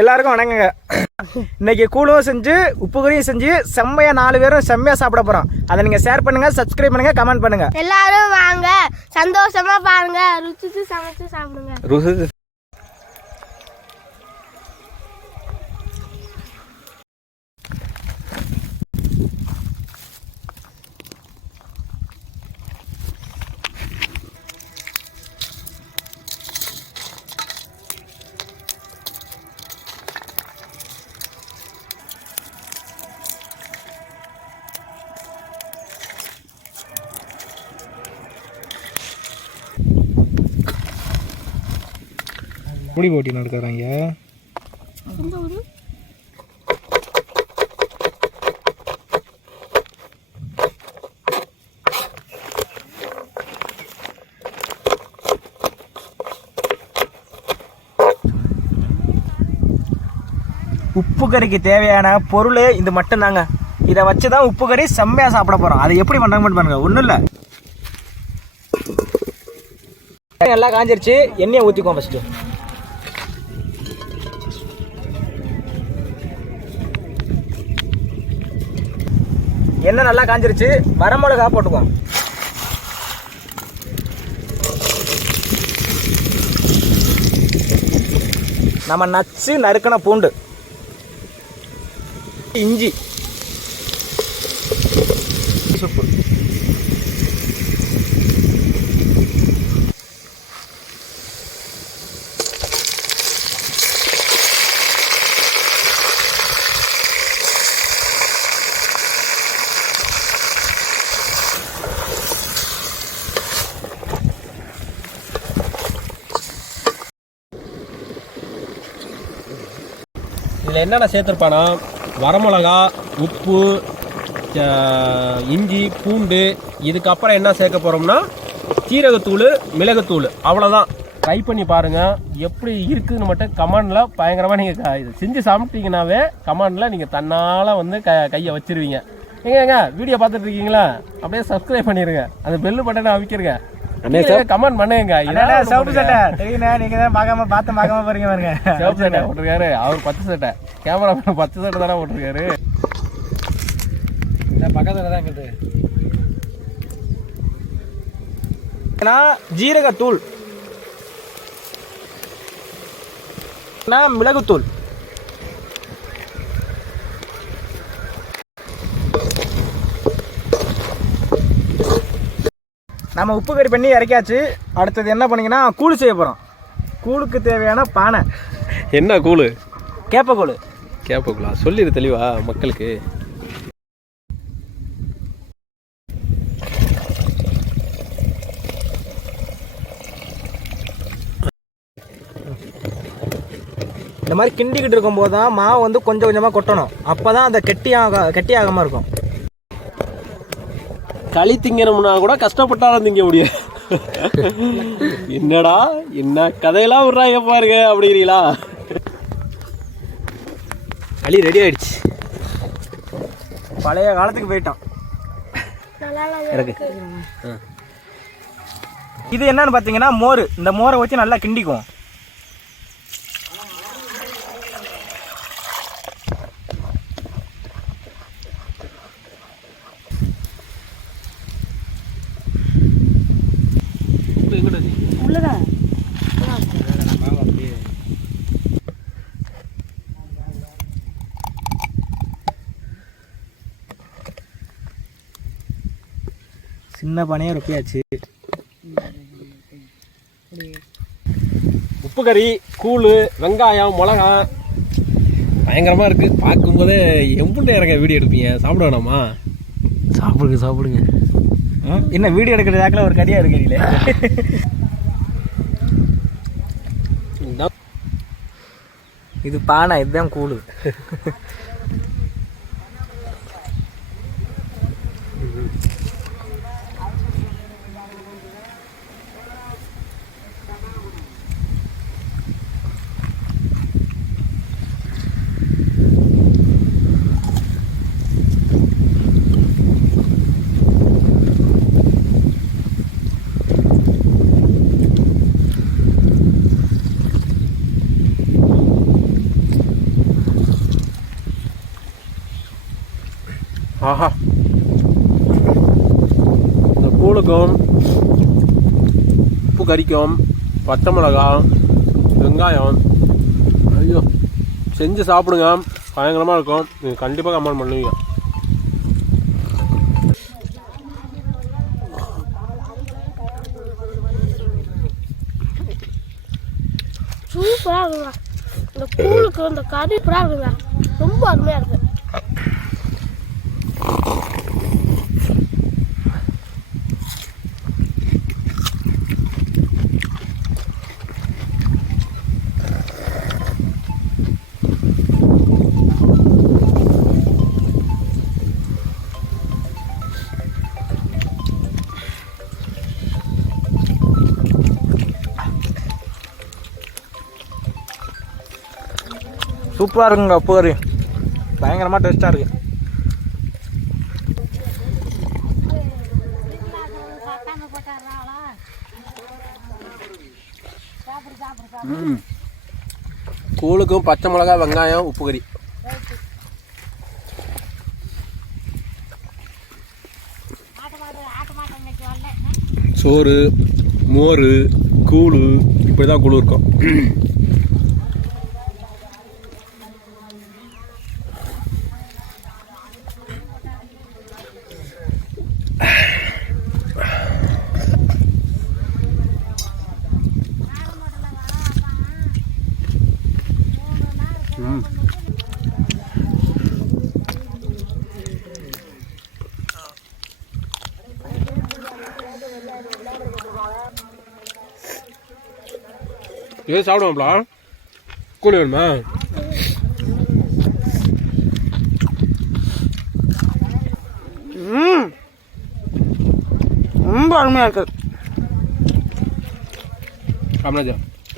எல்லாருக்கும் வணக்கங்க. இன்னைக்கு கூழும் செஞ்சு உப்பு கறியும் செஞ்சு செம்மையா நாலு பேரும் செம்மையா சாப்பிட போறோம். அதை நீங்க ஷேர் பண்ணுங்க சப்ஸ்கிரைப் பண்ணுங்க கமெண்ட் பண்ணுங்க. எல்லாரும் வாங்க. சந்தோஷமா பாருங்க. ருச்சிச்சு சமைச்சு சாப்பிடுங்க. ருசி முடி போட்டி நடக்கிறாங்க உப்பு கறிக்கு தேவையான பொருள் இது மட்டும்தாங்க. இதை வச்சு தான் உப்பு கறி செம்மையா சாப்பிட போறோம். அதை எப்படி பண்றாங்க மட்டும் பாருங்க. ஒன்றும் இல்லை. நல்லா காஞ்சிருச்சு. எண்ணெயை ஊற்றிக்குவோம் ஃபஸ்ட்டு எண்ணெய் நல்லா காஞ்சிருச்சு வரமிளகா போட்டுக்குவோம். நம்ம நச்சு நறுக்கின பூண்டு. இஞ்சி. சுப்பு இதில் என்னென்ன சேர்த்துருப்பானா வரமிளகா உப்பு இஞ்சி பூண்டு இதுக்கப்புறம் என்ன சேர்க்க போகிறோம்னா சீரகத்தூள் மிளகுத்தூள். அவ்வளோதான் ட்ரை பண்ணி பாருங்கள் எப்படி இருக்குதுன்னு மட்டும் கமாண்டில் பயங்கரமாக நீங்கள் இது செஞ்சு சாப்பிட்டீங்கன்னாவே கமாண்டில் நீங்கள் தன்னால் வந்து க கையை வச்சிருவீங்க. ஏங்க ஏங்க வீடியோ பார்த்துட்ருக்கீங்களா அப்படியே சப்ஸ்கிரைப் பண்ணிடுங்க அந்த பெல்லு பட்டனை கமெண்ட் பண்ணுங்க அண்ணா, சிவப்பு சட்டை. தெரியுண்ணே நீங்க தான் பார்க்காம பார்த்து பார்க்காம போறீங்க பாருங்க. சிவப்பு சட்டை போட்டிருக்காரு. அவர் பச்சை சட்டை. கேமரா பச்சை சட்டை தானே போட்டிருக்காரு. பக்கத்துல தான் இருக்குது ஜீரகத்தூள். மிளகுத்தூள். நம்ம உப்பு கறி பண்ணி இறக்கியாச்சு. அடுத்தது என்ன பண்ணீங்கன்னா கூழ் செய்ய போகிறோம் கூழுக்கு தேவையான பானை. என்ன கூழு? கேப்பக்கூழ். கேப்பகுலா சொல்லிடு தெளிவா மக்களுக்கு. இந்த மாதிரி கிண்டிக்கிட்டு இருக்கும்போது தான் மாவு வந்து கொஞ்சம் கொஞ்சமாக கொட்டணும். அப்போ தான் அந்த கெட்டியாக கெட்டியாகாமல் இருக்கும். களி திங்கணும்னா கூட கஷ்டப்பட்டாலும் திங்க முடியும் என்னடா என்ன கதையெல்லாம் விடுறாங்க பாருங்க அப்படிங்கிறீங்களா? களி ரெடி ஆயிடுச்சு. பழைய காலத்துக்கு இருக்கு. இது என்னன்னு பார்த்தீங்கன்னா மோர். இந்த மோரை வச்சு நல்லா கிண்டிக்கும் உள்ளதான் சின்ன பானையாக ரொப்பியாச்சு. உப்பு கறி கூழ் வெங்காயம் மிளகா பயங்கரமா இருக்கு. பார்க்கும்போதே எம்புண்டு இறங்க வீடியோ எடுப்பீங்க. சாப்பிட வேணாமா? சாப்பிடுங்க சாப்பிடுங்க. என்ன வீடியோ எடுக்கிறதாக்கில் ஒரு கறியாக இருக்கிறீங்களே இது பானை இதுதான் கூழு. ஆஹா. இந்த கூழுக்கும் உப்பு கறிக்கும் பச்சை மிளகா வெங்காயம். ஐயோ செஞ்சு சாப்பிடுங்க. பயங்கரமாக இருக்கும். நீங்கள் கண்டிப்பாக கமெண்ட் பண்ணுவீங்க. சூப்பராக இருக்குங்க. இந்த கூழுக்கு இந்த கறி சூப்பராக இருக்குங்க. ரொம்ப அருமையாக இருக்குது சூப்பராக இருக்குங்க உப்பு கறி பயங்கரமாக டேஸ்ட்டாக இருக்குது கூழுக்கும் பச்சை மிளகா வெங்காயம் உப்பு கறி சோறு மோர் கூழ் இப்படி தான் கூழு இருக்கும். ஏது சாப்பிடுவோம்ல? கூலி வேணுமா? ரொம்ப அருமையாக இருக்குது காமராஜா